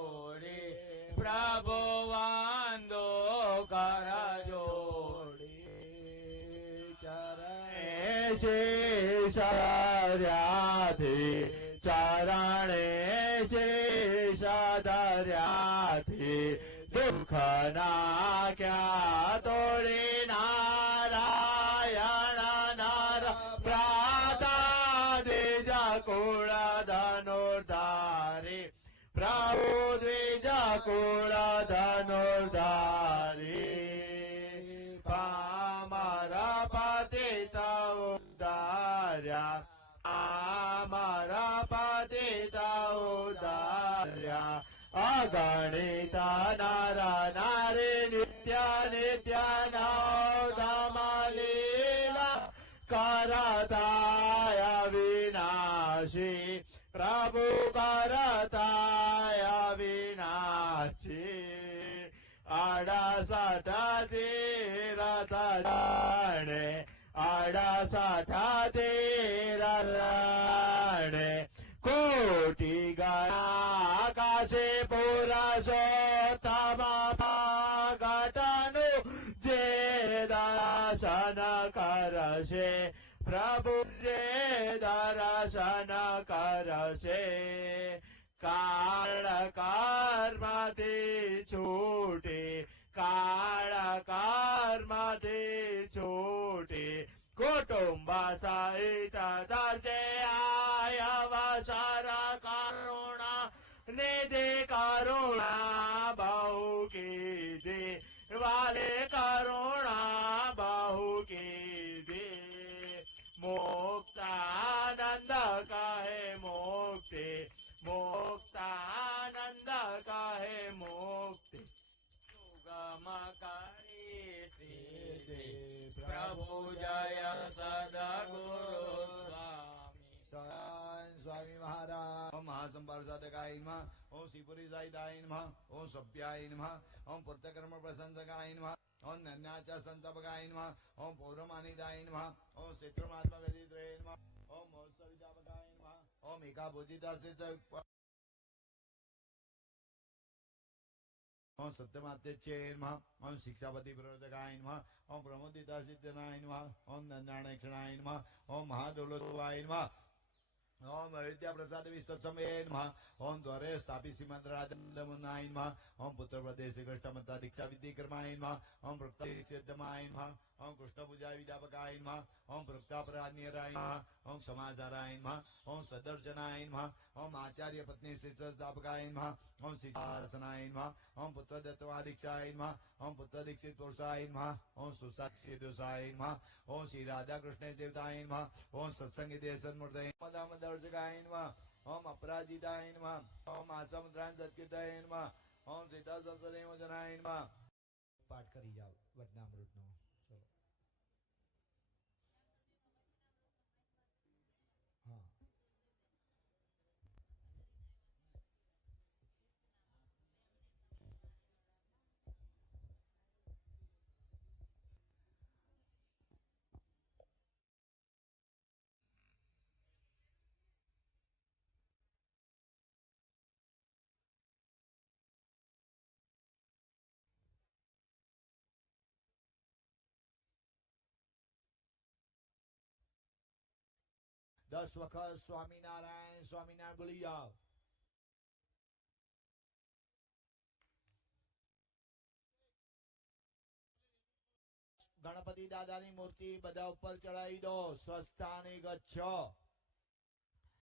જોડી પ્રભુ વાંદો કર જોડી ચરણે શેષર્યાથી ચરણે શેષધર્યાથી દુઃખ નાખ્યા તોડી નારાયણ નર પ્રાતા દ્વિજ કુળ ધનુર્ધારી પ્રભુ દ્વિજ કુળ ધનુર્ધારી પામર પતિત ઉદ્ધાર્યા આમર પતિત ઉદ્ધાર્યા અગણિત નર નારી નિત્ય નિત્ય નવધમ લીલા કરતાય વિનાશી પ્રભુ કરતાય વિનાશી 68 તીરથ જાણે 68 તીરથ કોટી ગણા આકાશે પુરુષોત્તમ ભાગટનું જે દર્શન કરશે પ્રભુ જે દર્શન કરશે કાળ કર્મથી છૂટી કાળ કર્મથી છૂટી કુટુંબ સહિત દર્શે અવસર કરુણા નિધિ કરુણા બહુ કીધી વાલે કરુણા બહુ કીધી મુક્તાનંદ કહે મુક્તિ મુક્તાનંદ કહે મુક્તિ સુગમ કરી સીધે પ્રભુ જય સદગુરુ સ્વામી મહારાજ ઓમ મહાસંભાર સાધકાય નમઃ ઓમ શ્રીપુરી સાહિતાય નમઃ ઓમ સભ્યાય નમઃ ઓમ પુત્રકર્મ પ્રશંસકાય નમઃ ઓમ નન્યાચ સંતપકાય નમઃ ઓમ પૌરમાનિદાય નમઃ ઓમ ક્ષેત્રમાત્મા વેદિત્રય નમઃ ઓમ મહોત્સવ વિદ્યાપકાય નમઃ ઓમ એકાભુજિતાસિત ओम सत्यमात्य नमः ओम शिक्षापति प्रवर्तकाय नमः ओम प्रमोदिता सिद्धनाय नमः ओम नंदाणक्षणाय नमः ओम महादोलोत्सवाय नमः ओम अयोध्या प्रसाद विश्वसमये नमः ओम द्वारे स्थापित श्रीमद्राजमुनाय नमः ओम पुत्र प्रदेश कृष्णमता दीक्षा विधिकर्माय नमः ओम प्रक्तमाय नमः ओम कृष्ण पूजा विद्यापकाय नमः ओम प्रक्तापराज्ञराय नमः ओम समाचाराय नमः ओम सदर्शनाय नमः ओम आचार्य पत्नी शिष्यस्थापकाय नमः ओम शिक्षासनाय नमः ओम पुत्र दत्तवादीक्षाय नमः ओम पुत्र दीक्षित पुरुषाय नमः ओम सुसाक्षी दोषाय नमः ओम श्री राधा कृष्ण देवताय नमः ओम सत्संग देशन्मूर्तये मदाम दर्शकाय नमः ओम अपराजिताय नमः ओम आसमुद्रान सत्कृताय नमः ओम सीता सत्सदेव जनाय नमः पाठ करी जाओ वचनामृत नो चलो हाँ दस वक्त स्वामीनारायण स्वामीनारायण बोली जाओ गणपति दादा नी मूर्ति बधा ऊपर चढ़ाई दो स्वस्थाने गच्छ